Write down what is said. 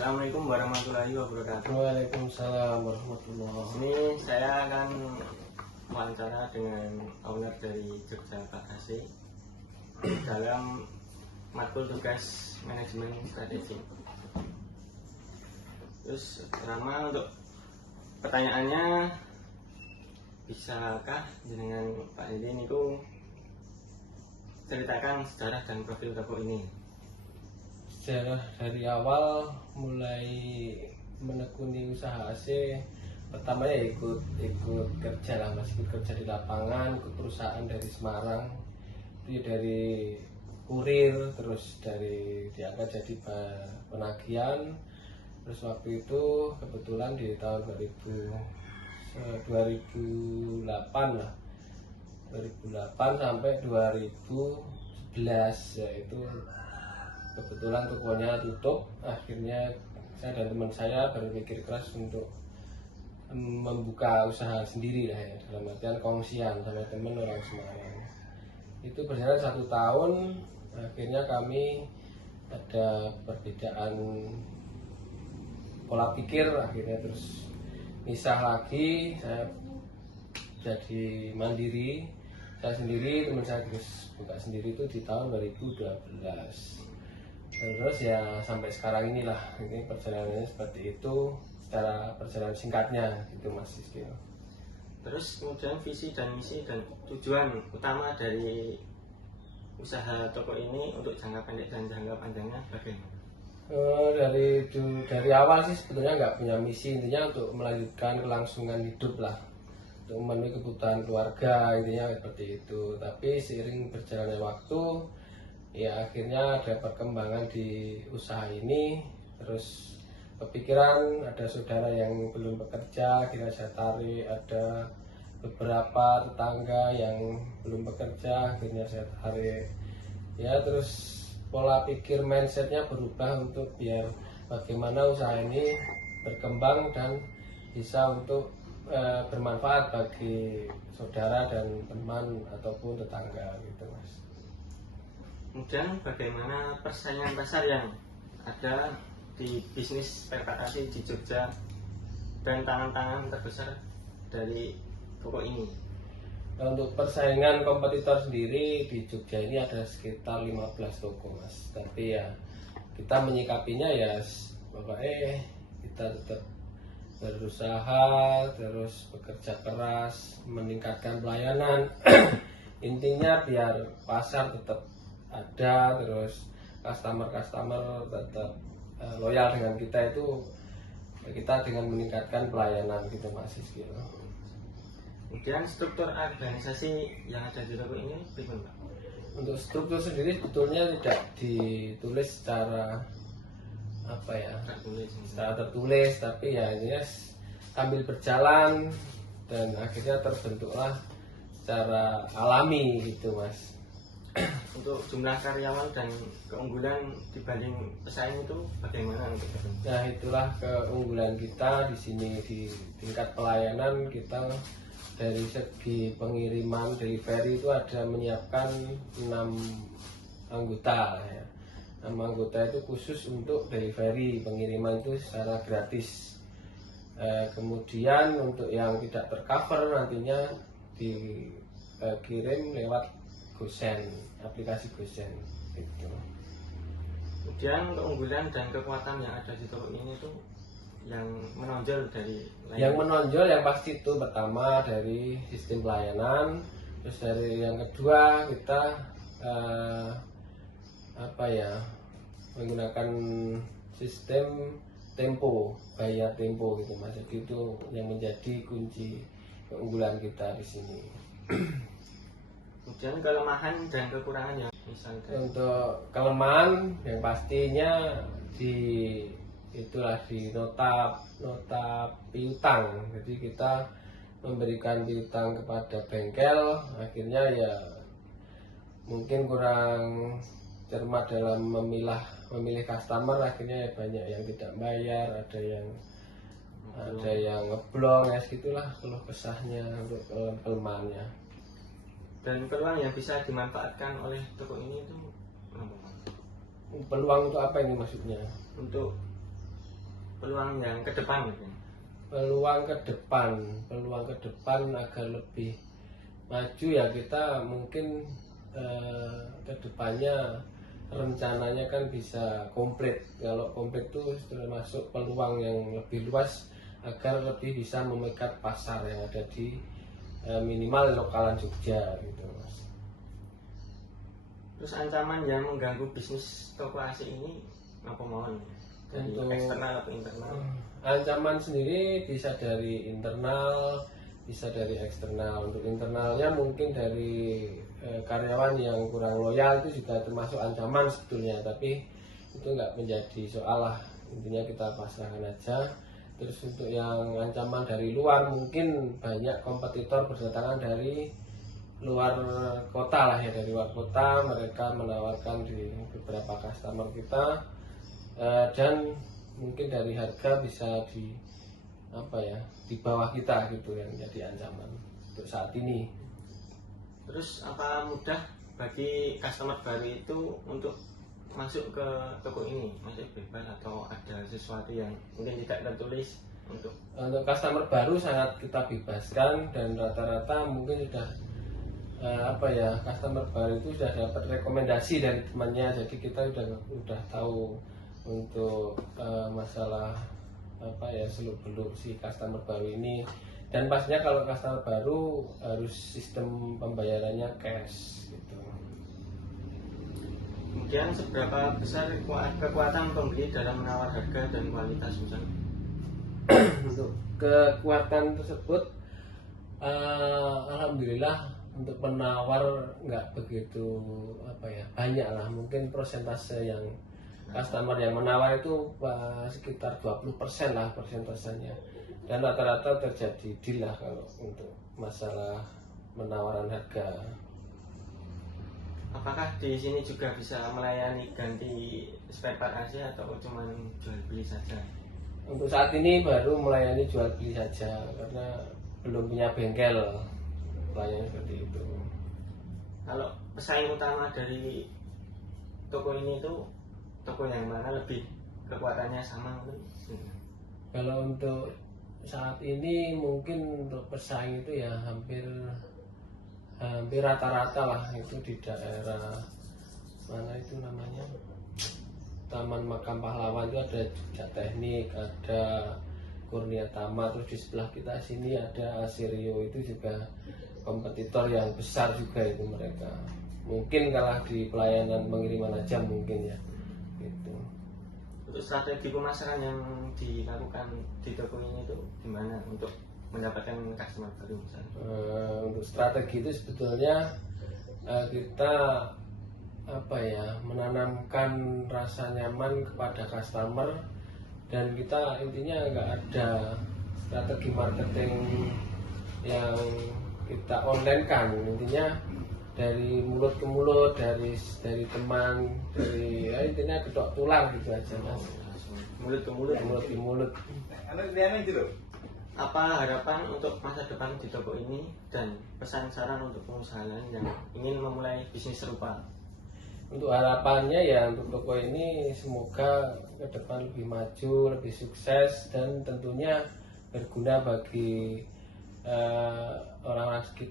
Assalamualaikum warahmatullahi wabarakatuh. Waalaikumsalam warahmatullahi wabarakatuh. Ini saya akan wawancara dengan owner dari Jogja Pak AC dalam matkul tugas manajemen strategi. Terus pertama untuk pertanyaannya, bisakah dengan Pak Dede niku ceritakan sejarah dan profil toko ini? Sejarah dari awal mulai menekuni usaha AC, pertama ya ikut kerja lah, ikut kerja di lapangan, ikut perusahaan dari Semarang, itu dari kurir, terus dari diangkat jadi penagihan. Terus waktu itu kebetulan di tahun 2008 lah, 2008 sampai 2011 yaitu kebetulan tokonya tutup. Akhirnya saya dan teman saya berpikir keras untuk membuka usaha sendiri lah ya, dalam artian kongsian sama teman orang Semarang. Itu berjalan 1 tahun. Akhirnya kami ada perbedaan pola pikir, akhirnya terus misah lagi. Saya jadi mandiri, saya sendiri, teman saya terus buka sendiri itu di tahun 2012. Terus ya sampai sekarang inilah, ini perjalanannya seperti itu secara perjalanan singkatnya gitu Mas Siskil. Terus kemudian visi dan misi dan tujuan utama dari usaha toko ini untuk jangka pendek dan jangka panjangnya bagaimana? Dari awal sih sebetulnya nggak punya misi, intinya untuk melanjutkan kelangsungan hidup lah, untuk memenuhi kebutuhan keluarga, intinya seperti itu. Tapi seiring berjalannya waktu, ya akhirnya ada perkembangan di usaha ini. Terus kepikiran ada saudara yang belum bekerja, akhirnya saya tarik. Ada beberapa tetangga yang belum bekerja, akhirnya saya tarik. Ya terus pola pikir mindsetnya berubah untuk biar bagaimana usaha ini berkembang dan bisa untuk bermanfaat bagi saudara dan teman ataupun tetangga gitu Mas. Kemudian bagaimana persaingan pasar yang ada di bisnis perkatasi di Jogja dan tantangan terbesar dari toko ini? Untuk persaingan kompetitor sendiri di Jogja ini ada sekitar 15 toko Mas. Tapi ya kita menyikapinya ya pokoknya kita tetap berusaha, terus bekerja keras, meningkatkan pelayanan. Intinya biar pasar tetap ada, terus customer tetap loyal dengan kita, itu kita dengan meningkatkan pelayanan gitu Mas Siskil. Kemudian struktur organisasi yang ada di toko ini bagaimana Pak? Untuk struktur sendiri sebetulnya tidak ditulis secara secara tertulis, tapi ya ini sambil berjalan dan akhirnya terbentuklah secara alami gitu Mas. Untuk jumlah karyawan dan keunggulan dibanding pesaing itu bagaimana untuk itu? Nah itulah keunggulan kita di sini, di tingkat pelayanan kita. Dari segi pengiriman delivery itu ada menyiapkan 6 anggota ya. 6 anggota itu khusus untuk delivery, pengiriman itu secara gratis. Kemudian untuk yang tidak tercover nantinya dikirim lewat GoSend, aplikasi GoSend gitu. Kemudian keunggulan dan kekuatan yang ada di toko ini tuh yang menonjol dari yang menonjol yang pasti itu pertama dari sistem pelayanan, terus dari yang kedua kita menggunakan sistem tempo, bayar tempo gitu Mas. Jadi itu yang menjadi kunci keunggulan kita di sini. Kemudian kelemahan dan kekurangan yang misalnya Untuk kelemahan yang pastinya di nota piutang. Jadi kita memberikan piutang kepada bengkel, akhirnya ya mungkin kurang cermat dalam memilih customer, akhirnya ya banyak yang tidak bayar, ada yang ngeblong ya, segitulah keluh kesahnya untuk kelemahannya. Dan peluang yang bisa dimanfaatkan oleh toko ini itu apa? Peluang untuk apa ini maksudnya? Untuk peluang yang ke depan gitu? Peluang ke depan agar lebih maju ya, kita mungkin ke depannya rencananya kan bisa komplit. Kalau komplit itu termasuk peluang yang lebih luas agar lebih bisa memikat pasar yang ada di minimal lokalan Jogja gitu Mas. Terus ancaman yang mengganggu bisnis toko AC ini apa mohon? Dari Untuk eksternal atau internal? ancaman sendiri bisa dari internal, bisa dari eksternal. Untuk internalnya mungkin dari karyawan yang kurang loyal, itu juga termasuk ancaman sebetulnya, tapi itu nggak menjadi soal lah, intinya kita pasrahkan aja. Terus untuk yang ancaman dari luar, mungkin banyak kompetitor berdatangan dari luar kota lah ya, dari luar kota mereka menawarkan di beberapa customer kita, dan mungkin dari harga bisa di di bawah kita gitu, yang jadi ancaman untuk saat ini. Terus apa mudah bagi customer baru itu untuk masuk ke toko ini? Masih bebas atau ada sesuatu yang mungkin tidak tertulis untuk customer baru sangat kita bebaskan, dan rata-rata mungkin sudah customer baru itu sudah dapat rekomendasi dari temannya, jadi kita udah tahu untuk masalah seluk-beluk si customer baru ini. Dan pastinya kalau customer baru harus sistem pembayarannya cash gitu. kemudian seberapa besar kekuatan pembeli dalam menawar harga dan kualitas misalnya? Untuk kekuatan tersebut, alhamdulillah untuk penawar nggak begitu banyak lah, mungkin persentase yang customer yang menawar itu sekitar 20% lah persentasenya, dan rata-rata terjadi deal lah kalau untuk masalah penawaran harga. Apakah di sini juga bisa melayani ganti spare part AC atau cuma jual beli saja? Untuk saat ini baru melayani jual beli saja karena belum punya bengkel melayani seperti itu. Kalau pesaing utama dari toko ini itu toko yang mana, lebih kekuatannya sama? Kalau untuk saat ini mungkin untuk pesaing itu ya hampir rata-rata lah, itu di daerah mana itu namanya, Taman Makam Pahlawan itu ada Jogja Teknik, ada Kurnia Tama, terus di sebelah kita sini ada Asirio, itu juga kompetitor yang besar juga itu mereka. Mungkin kalah di pelayanan pengiriman aja mungkin ya gitu. Untuk strategi pemasaran yang dilakukan di toko ini itu gimana untuk mendapatkan customer baru misalnya? Untuk strategi itu sebetulnya kita menanamkan rasa nyaman kepada customer, dan kita intinya nggak ada strategi marketing yang kita online kan, intinya dari mulut ke mulut, dari teman, dari intinya kedok tulang gitu aja Mas. Mulut ke mulut. Mulut ke mulut. Apa harapan untuk masa depan di toko ini dan pesan saran untuk pengusaha lain yang ingin memulai bisnis serupa? Untuk harapannya ya, untuk toko ini semoga ke depan lebih maju, lebih sukses, dan tentunya berguna bagi orang-orang sekitar.